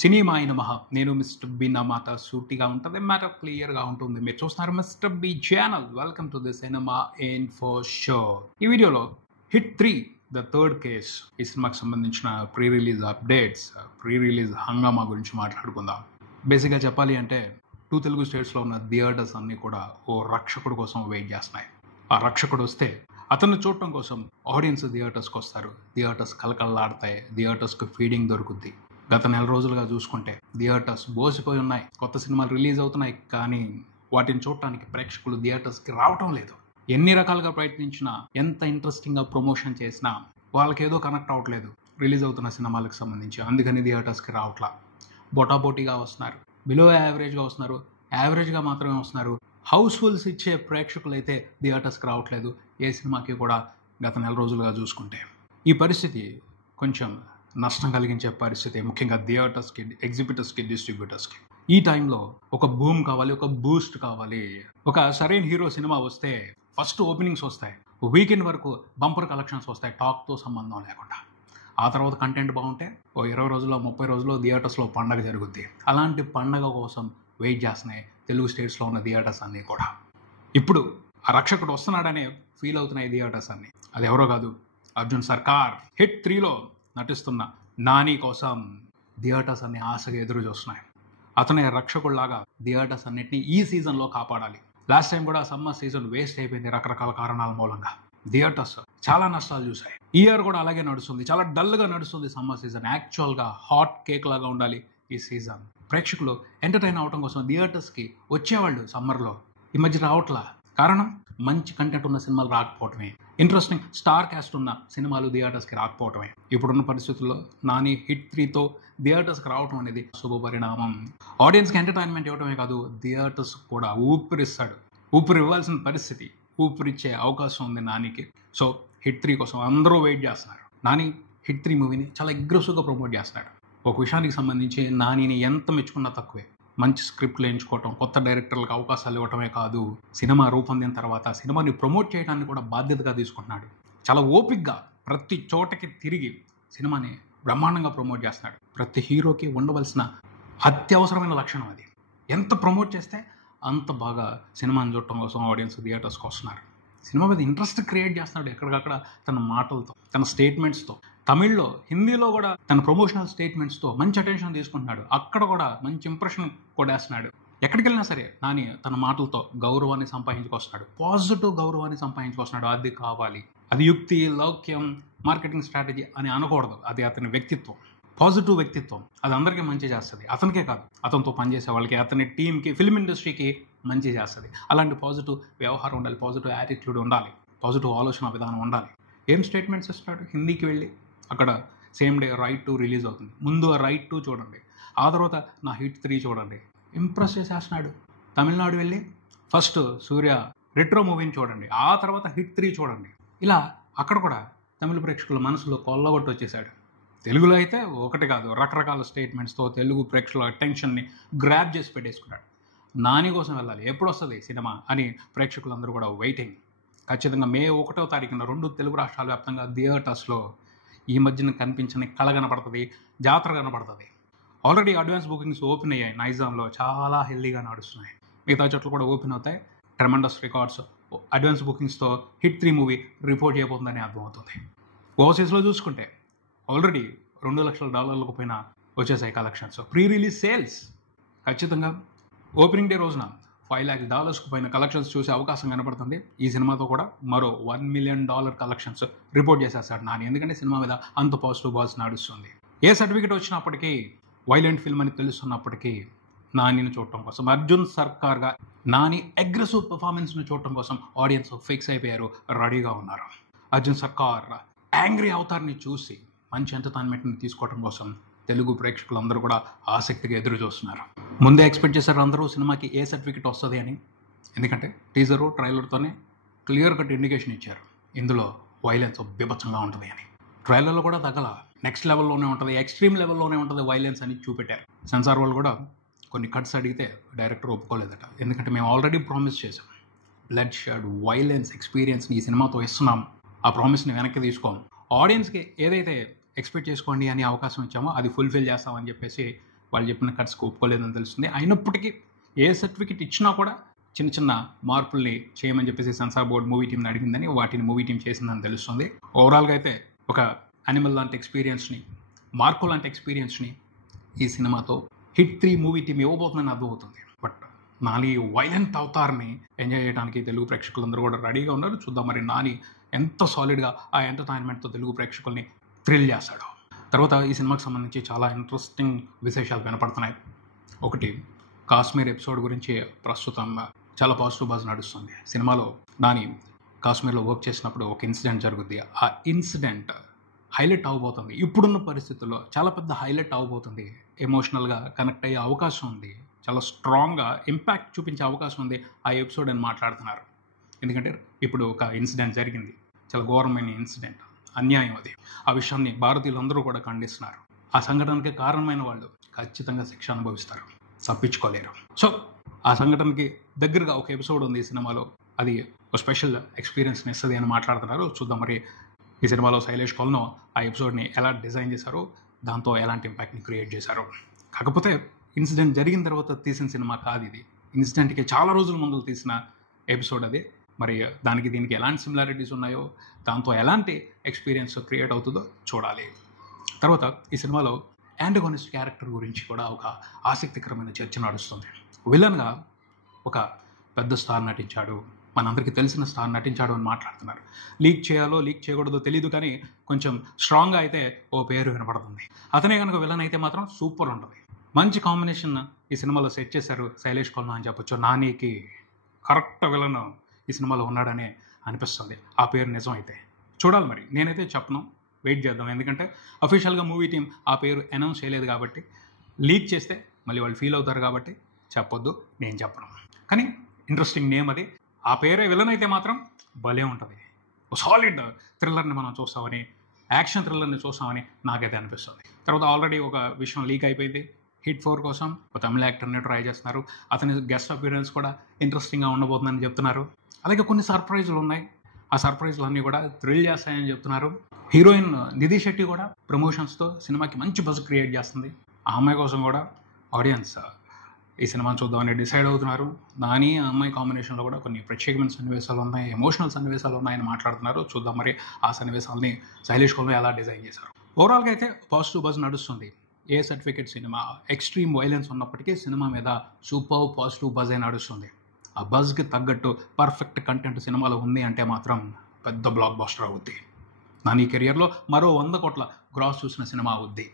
Cinema అయిన మహా నేను మిస్టర్ బి నా మాట సూటిగా ఉంటుంది, మ్యాటర్ క్లియర్గా ఉంటుంది. మీరు చూస్తున్నారు mister B channel. Welcome to the cinema info show. ఈ వీడియోలో హిట్ 3 ద థర్డ్ కేస్ ఈ సినిమాకి సంబంధించిన pre release updates, pre release హంగామా గురించి మాట్లాడుకుందాం. బేసిక్గా చెప్పాలి అంటే 2 తెలుగు స్టేట్స్లో ఉన్న థియేటర్స్ అన్నీ కూడా ఓ రక్షకుడు కోసం వెయిట్ చేస్తున్నాయి. ఆ రక్షకుడు వస్తే అతన్ని చూడటం కోసం ఆడియన్స్ థియేటర్స్కి వస్తారు. థియేటర్స్ కలకల్లాడతాయి, థియేటర్స్కి ఫీడింగ్ దొరుకుద్ది. గత నెల రోజులుగా చూసుకుంటే థియేటర్స్ బోసిపోయి ఉన్నాయి. కొత్త సినిమాలు రిలీజ్ అవుతున్నాయి, కానీ వాటిని చూడటానికి ప్రేక్షకులు థియేటర్స్కి రావటం లేదు. ఎన్ని రకాలుగా ప్రయత్నించినా, ఎంత ఇంట్రెస్టింగ్గా ప్రమోషన్ చేసినా వాళ్ళకి ఏదో కనెక్ట్ అవ్వట్లేదు రిలీజ్ అవుతున్న సినిమాలకు సంబంధించి. అందుకని థియేటర్స్కి రావట్లా. బొటాబోటీగా వస్తున్నారు, బిలో యావరేజ్గా వస్తున్నారు, యావరేజ్గా మాత్రమే వస్తున్నారు. హౌస్ఫుల్స్ ఇచ్చే ప్రేక్షకులు అయితే థియేటర్స్కి రావట్లేదు ఏ సినిమాకి కూడా గత నెల రోజులుగా చూసుకుంటే. ఈ పరిస్థితి కొంచెం నష్టం కలిగించే పరిస్థితి, ముఖ్యంగా థియేటర్స్కి, ఎగ్జిబిటర్స్కి, డిస్ట్రిబ్యూటర్స్కి. ఈ టైంలో ఒక బూమ్ కావాలి, ఒక బూస్ట్ కావాలి. ఒక సరైన హీరో సినిమా వస్తే ఫస్ట్ ఓపెనింగ్స్ వస్తాయి, వీకెండ్ వరకు బంపర్ కలెక్షన్స్ వస్తాయి టాక్తో సంబంధం లేకుండా. ఆ తర్వాత కంటెంట్ బాగుంటే ఓ 20 రోజుల్లో 30 రోజుల్లో థియేటర్స్లో పండగ జరుగుద్ది. అలాంటి పండగ కోసం వెయిట్ చేస్తున్నాయి తెలుగు స్టేట్స్లో ఉన్న థియేటర్స్ అన్నీ కూడా. ఇప్పుడు ఆ రక్షకుడు వస్తున్నాడనే ఫీల్ అవుతున్నాయి థియేటర్స్ అన్నీ. అది ఎవరో కాదు, అర్జున్ సర్కార్. హిట్ 3లో నటిస్తున్న నాని కోసం థియేటర్స్ అన్ని ఆశగా ఎదురు చూస్తున్నాయి. అతనే రక్షకుడిలాగా థియేటర్స్ అన్నిటినీ ఈ సీజన్లో కాపాడాలి. లాస్ట్ టైం కూడా సమ్మర్ సీజన్ వేస్ట్ అయిపోయింది రకరకాల కారణాల మూలంగా. థియేటర్స్ చాలా నష్టాలు చూసాయి. ఈ ఇయర్ కూడా అలాగే నడుస్తుంది, చాలా డల్గా నడుస్తుంది సమ్మర్ సీజన్. యాక్చువల్గా హాట్ కేక్ లాగా ఉండాలి ఈ సీజన్. ప్రేక్షకులు ఎంటర్టైన్ అవడం కోసం థియేటర్స్కి వచ్చేవాళ్ళు సమ్మర్లో. ఈ మధ్య రావట్లా. కారణం మంచి కంటెంట్ ఉన్న సినిమాలు రాకపోవటమే, ఇంట్రెస్టింగ్ స్టార్ క్యాస్ట్ ఉన్న సినిమాలు థియేటర్స్కి రాకపోవటమే. ఇప్పుడున్న పరిస్థితుల్లో నాని హిట్ 3తో థియేటర్స్కి రావటం అనేది శుభ పరిణామం. ఆడియన్స్కి ఎంటర్టైన్మెంట్ ఇవ్వటమే కాదు, థియేటర్స్ కూడా ఊపిరిస్తాడు. ఊపిరి ఇవ్వాల్సిన పరిస్థితి, ఊపిరిచ్చే అవకాశం ఉంది నానికి. సో హిట్ 3 కోసం అందరూ వెయిట్ చేస్తున్నారు. నాని హిట్ 3 మూవీని చాలా అగ్రెసివ్గా ప్రమోట్ చేస్తున్నాడు. ఒక విషయానికి సంబంధించి నానిని ఎంత మెచ్చుకున్నా తక్కువే. మంచి స్క్రిప్ట్లు ఎంచుకోవటం, కొత్త డైరెక్టర్లకు అవకాశాలు ఇవ్వటమే కాదు, సినిమా రూపొందిన తర్వాత సినిమాని ప్రమోట్ చేయడానికి కూడా బాధ్యతగా తీసుకుంటున్నాడు. చాలా ఓపిక్గా ప్రతి చోటకి తిరిగి సినిమాని బ్రహ్మాండంగా ప్రమోట్ చేస్తున్నాడు. ప్రతి హీరోకి ఉండవలసిన అత్యవసరమైన లక్షణం అది. ఎంత ప్రమోట్ చేస్తే అంత బాగా సినిమాని చూడటం కోసం ఆడియన్స్ థియేటర్స్కి వస్తున్నారు. సినిమా మీద ఇంట్రెస్ట్ క్రియేట్ చేస్తున్నాడు ఎక్కడికక్కడ తన మాటలతో, తన స్టేట్మెంట్స్తో. తమిళ్లో, హిందీలో కూడా తన ప్రమోషనల్ స్టేట్మెంట్స్తో మంచి అటెన్షన్ తీసుకుంటున్నాడు. అక్కడ కూడా మంచి ఇంప్రెషన్ కొడేస్తున్నాడు. ఎక్కడికి వెళ్ళినా సరే నాని తన మాటలతో గౌరవాన్ని సంపాదించుకొస్తున్నాడు, పాజిటివ్ గౌరవాన్ని సంపాదించుకొస్తున్నాడు. అది కావాలి. అది యుక్తి, లౌక్యం, మార్కెటింగ్ స్ట్రాటజీ అని అనకూడదు. అది అతని వ్యక్తిత్వం, పాజిటివ్ వ్యక్తిత్వం. అది అందరికీ మంచి చేస్తుంది. అతనికే కాదు, అతనితో పనిచేసే వాళ్ళకి, అతని టీంకి, ఫిల్మ్ ఇండస్ట్రీకి మంచి చేస్తుంది. అలాంటి పాజిటివ్ వ్యవహారం ఉండాలి, పాజిటివ్ యాటిట్యూడ్ ఉండాలి, పాజిటివ్ ఆలోచన విధానం ఉండాలి. ఏం స్టేట్మెంట్స్ ఇస్తాడు? హిందీకి వెళ్ళి అక్కడ సేమ్ డే రైట్ 2 రిలీజ్ అవుతుంది. ముందు ఆ రైట్ 2 చూడండి, ఆ తర్వాత నా హిట్ 3 చూడండి. ఇంప్రెస్ చేసేస్తున్నాడు. తమిళనాడు వెళ్ళి ఫస్ట్ సూర్య రెట్రో మూవీని చూడండి, ఆ తర్వాత హిట్ 3 చూడండి. ఇలా అక్కడ కూడా తమిళ ప్రేక్షకుల మనసులో కొల్లగొట్టి వచ్చేసాడు. తెలుగులో అయితే ఒకటి కాదు, రకరకాల స్టేట్మెంట్స్తో తెలుగు ప్రేక్షకుల అటెన్షన్ని గ్రాప్ చేసి పెట్టేసుకున్నాడు. నాని కోసం వెళ్ళాలి, ఎప్పుడు వస్తుంది సినిమా అని ప్రేక్షకులందరూ కూడా వెయిటింగ్. ఖచ్చితంగా మే 1వ తారీఖున 2 తెలుగు రాష్ట్రాల వ్యాప్తంగా థియేటర్స్లో ఈ మధ్యన కనిపించని కళ కనపడుతుంది, జాతర కనపడుతుంది. ఆల్రెడీ అడ్వాన్స్ బుకింగ్స్ ఓపెన్ అయ్యాయి. నైజాంలో చాలా హెల్దీగా నడుస్తున్నాయి. మిగతా చోట్ల కూడా ఓపెన్ అవుతాయి. ట్రెమెండస్ రికార్డ్స్ అడ్వాన్స్ బుకింగ్స్తో హిట్ 3 మూవీ రిపోర్ట్ చేయబోతుందని అర్థమవుతుంది. ఓవర్సీస్లో చూసుకుంటే ఆల్రెడీ $2 లక్షల పైన వచ్చేసాయి కలెక్షన్స్. ప్రీ రిలీజ్ సేల్స్ ఖచ్చితంగా ఓపెనింగ్ డే రోజున $5 లాక్స్ పైన కలెక్షన్స్ చూసే అవకాశం కనపడుతుంది. ఈ సినిమాతో కూడా మరో $1 మిలియన్ కలెక్షన్స్ రిపోర్ట్ చేసేస్తాడు నాని. ఎందుకంటే సినిమా మీద అంత పాజిటివ్ బాల్స్ నడుస్తుంది. ఏ సర్టిఫికేట్ వచ్చినప్పటికీ, వైలెంట్ ఫిల్మ్ అని తెలుస్తున్నప్పటికీ నానిని చూడటం కోసం, అర్జున్ సర్కార్గా నాని అగ్రెసివ్ పర్ఫార్మెన్స్ని చూడటం కోసం ఆడియన్స్ ఫిక్స్ అయిపోయారు, రెడీగా ఉన్నారు. అర్జున్ సర్కార్ యాంగ్రీ అవతార్ని చూసి మంచి ఎంటర్టైన్మెంట్ని తీసుకోవడం కోసం తెలుగు ప్రేక్షకులందరూ కూడా ఆసక్తిగా ఎదురు చూస్తున్నారు. ముందే ఎక్స్పెక్ట్ చేశారు అందరూ సినిమాకి ఏ సర్టిఫికేట్ వస్తుంది అని. ఎందుకంటే టీజరు, ట్రైలర్తోనే క్లియర్ కట్ ఇండికేషన్ ఇచ్చారు, ఇందులో వైలెన్స్ బీభత్సంగా ఉంటుంది అని. ట్రైలర్లో కూడా తగ్గల, నెక్స్ట్ లెవెల్లోనే ఉంటుంది, ఎక్స్ట్రీమ్ లెవెల్లోనే ఉంటుంది వైలెన్స్ అని చూపెట్టారు. సెన్సార్ వాళ్ళు కూడా కొన్ని కట్స్ అడిగితే డైరెక్టర్ ఒప్పుకోలేదట. ఎందుకంటే మేము ఆల్రెడీ ప్రామిస్ చేసాం, బ్లడ్ షెడ్, వైలెన్స్ ఎక్స్పీరియన్స్ని ఈ సినిమాతో ఇస్తున్నాం, ఆ ప్రామిస్ని వెనక్కి తీసుకోం, ఆడియన్స్కి ఏదైతే ఎక్స్పెక్ట్ చేసుకోండి అని అవకాశం ఇచ్చామో అది ఫుల్ఫిల్ చేస్తామని చెప్పేసి వాళ్ళు చెప్పిన కట్స్కి ఒప్పుకోలేదని తెలుస్తుంది. అయినప్పటికీ ఏ సర్టిఫికెట్ ఇచ్చినా కూడా చిన్న చిన్న మార్పుల్ని చేయమని చెప్పేసి సెన్సార్ బోర్డ్ మూవీ టీంని అడిగిందని వాటిని మూవీ టీం చేసిందని తెలుస్తుంది. ఓవరాల్గా అయితే ఒక యానిమల్ లాంటి ఎక్స్పీరియన్స్ని, మార్కో లాంటి ఎక్స్పీరియన్స్ని ఈ సినిమాతో హిట్ 3 మూవీ టీం ఇవ్వబోతుందని అర్థమవుతుంది. బట్ నాని వైలెంట్ అవతార్ని ఎంజాయ్ చేయడానికి తెలుగు ప్రేక్షకులందరూ కూడా రెడీగా ఉన్నారు. చూద్దాం మరి నాని ఎంత సాలిడ్గా ఆ ఎంటర్టైన్మెంట్తో తెలుగు ప్రేక్షకుల్ని థ్రిల్ చేస్తాడు. తర్వాత ఈ సినిమాకి సంబంధించి చాలా ఇంట్రెస్టింగ్ విశేషాలు వినపడుతున్నాయి. ఒకటి, కాశ్మీర్ ఎపిసోడ్ గురించి ప్రస్తుతం చాలా పాజిటివ్ బజ్ నడుస్తుంది. సినిమాలో నాని కాశ్మీర్లో వర్క్ చేసినప్పుడు ఒక ఇన్సిడెంట్ జరుగుద్ది. ఆ ఇన్సిడెంట్ హైలైట్ అవ్వబోతుంది. ఇప్పుడున్న పరిస్థితుల్లో చాలా పెద్ద హైలైట్ అవ్వబోతుంది. ఎమోషనల్గా కనెక్ట్ అయ్యే అవకాశం ఉంది. చాలా స్ట్రాంగ్గా ఇంపాక్ట్ చూపించే అవకాశం ఉంది ఆ ఎపిసోడ్ అని మాట్లాడుతున్నారు. ఎందుకంటే ఇప్పుడు ఒక ఇన్సిడెంట్ జరిగింది, చాలా ఘోరమైన ఇన్సిడెంట్, అన్యాయం అది. ఆ విషయాన్ని భారతీయులందరూ కూడా ఖండిస్తున్నారు. ఆ సంఘటనకి కారణమైన వాళ్ళు ఖచ్చితంగా శిక్ష అనుభవిస్తారు, తప్పించుకోలేరు. సో ఆ సంఘటనకి దగ్గరగా ఒక ఎపిసోడ్ ఉంది ఈ సినిమాలో. అది ఒక స్పెషల్ ఎక్స్పీరియన్స్ని ఇస్తుంది అని మాట్లాడుతున్నారు. చూద్దాం మరి ఈ సినిమాలో శైలేష్ కొలను ఆ ఎపిసోడ్ని ఎలా డిజైన్ చేశారో, దాంతో ఎలాంటి ఇంపాక్ట్ని క్రియేట్ చేశారో. కాకపోతే ఇన్సిడెంట్ జరిగిన తర్వాత తీసిన సినిమా కాదు ఇది. ఇన్సిడెంట్కి చాలా రోజుల ముందు తీసిన ఎపిసోడ్ అది. మరి దానికి దీనికి ఎలాంటి సిమిలారిటీస్ ఉన్నాయో, దాంతో ఎలాంటి ఎక్స్పీరియన్స్ క్రియేట్ అవుతుందో చూడాలి. తర్వాత ఈ సినిమాలో యాంటగోనిస్ట్ క్యారెక్టర్ గురించి కూడా ఒక ఆసక్తికరమైన చర్చ నడుస్తుంది. విలన్గా ఒక పెద్ద స్టార్ నటించాడు, మనందరికీ తెలిసిన స్టార్ నటించాడు అని మాట్లాడుతున్నారు. లీక్ చేయాలో లీక్ చేయకూడదో తెలియదు, కానీ కొంచెం స్ట్రాంగ్గా అయితే ఓ పేరు వినపడుతుంది. అతనే కనుక విలన్ అయితే మాత్రం సూపర్ ఉంటుంది. మంచి కాంబినేషన్ ఈ సినిమాలో సెట్ చేశారు శైలేష్ కొలను అని చెప్పొచ్చు. నానికి కరెక్ట్ విలన్ ఈ సినిమాలో ఉన్నాడనే అనిపిస్తుంది. ఆ పేరు నిజం అయితే చూడాలి. మరి నేనైతే చెప్పను, వెయిట్ చేద్దాం. ఎందుకంటే అఫీషియల్గా మూవీ టీం ఆ పేరు అనౌన్స్ చేయలేదు కాబట్టి, లీక్ చేస్తే మళ్ళీ వాళ్ళు ఫీల్ అవుతారు కాబట్టి చెప్పొద్దు, నేను చెప్పను. కానీ ఇంట్రెస్టింగ్ నేమ్ అది. ఆ పేరే విలన్ అయితే మాత్రం భలే ఉంటుంది. సాలిడ్ థ్రిల్లర్ని మనం చూస్తామని, యాక్షన్ థ్రిల్లర్ని చూస్తామని నాకైతే అనిపిస్తుంది. తర్వాత ఆల్రెడీ ఒక విషయం లీక్ అయిపోయింది. హిట్ 4 కోసం ఒక తమిళ యాక్టర్ని ట్రై చేస్తున్నారు. అతని గెస్ట్ అపీరెన్స్ కూడా ఇంట్రెస్టింగ్గా ఉండబోతుందని చెప్తున్నారు. అలాగే కొన్ని సర్ప్రైజులు ఉన్నాయి. ఆ సర్ప్రైజులు అన్నీ కూడా థ్రిల్ చేస్తాయని చెప్తున్నారు. హీరోయిన్ నిధి శెట్టి కూడా ప్రమోషన్స్తో సినిమాకి మంచి బజ్ క్రియేట్ చేస్తుంది. ఆ అమ్మాయి కోసం కూడా ఆడియన్స్ ఈ సినిమాని చూద్దామని డిసైడ్ అవుతున్నారు. నాని ఆ అమ్మాయి కాంబినేషన్లో కూడా కొన్ని ప్రత్యేకమైన సన్నివేశాలు ఉన్నాయి, ఎమోషనల్ సన్నివేశాలు ఉన్నాయని మాట్లాడుతున్నారు. చూద్దాం మరి ఆ సన్నివేశాలని శైలేష్ కొలను ఎలా డిజైన్ చేశారు. ఓవరాల్గా అయితే పాజిటివ్ బజ్ నడుస్తుంది. ఏ సర్టిఫికేట్ సినిమా ఎక్స్ట్రీమ్ వైలెన్స్ ఉన్నప్పటికీ సినిమా మీద సూపర్ పాజిటివ్ బజ్ ఏ నడుస్తుంది. ఆ బజ్కి తగ్గట్టు పర్ఫెక్ట్ కంటెంట్ సినిమాలో ఉంది అంటే మాత్రం పెద్ద బ్లాక్ బస్టర్ అవుద్ది. నాని కెరియర్లో మరో 100 కోట్ల గ్రాస్ చూసిన సినిమా అవుద్ది.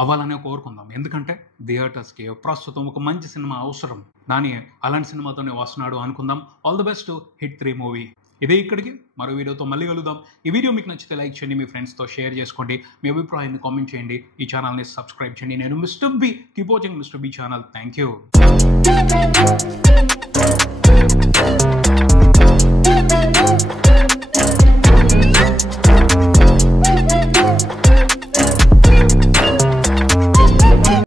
అవ్వాలనే కోరుకుందాం. ఎందుకంటే థియేటర్స్కి ప్రస్తుతం ఒక మంచి సినిమా అవసరం. నాని అలాంటి సినిమాతోనే వస్తున్నాడు అనుకుందాం. All the best hit 3 movie. ఇదే ఇక్కడికి మరో వీడియోతో మళ్ళీ కలుద్దాం. ఈ వీడియో మీకు నచ్చితే లైక్ చేయండి, మీ ఫ్రెండ్స్తో షేర్ చేసుకోండి, మీ అభిప్రాయాన్ని కామెంట్ చేయండి, ఈ ఛానల్ని సబ్స్క్రైబ్ చేయండి. నేను mister B, keep watching mister B channel. Thank you.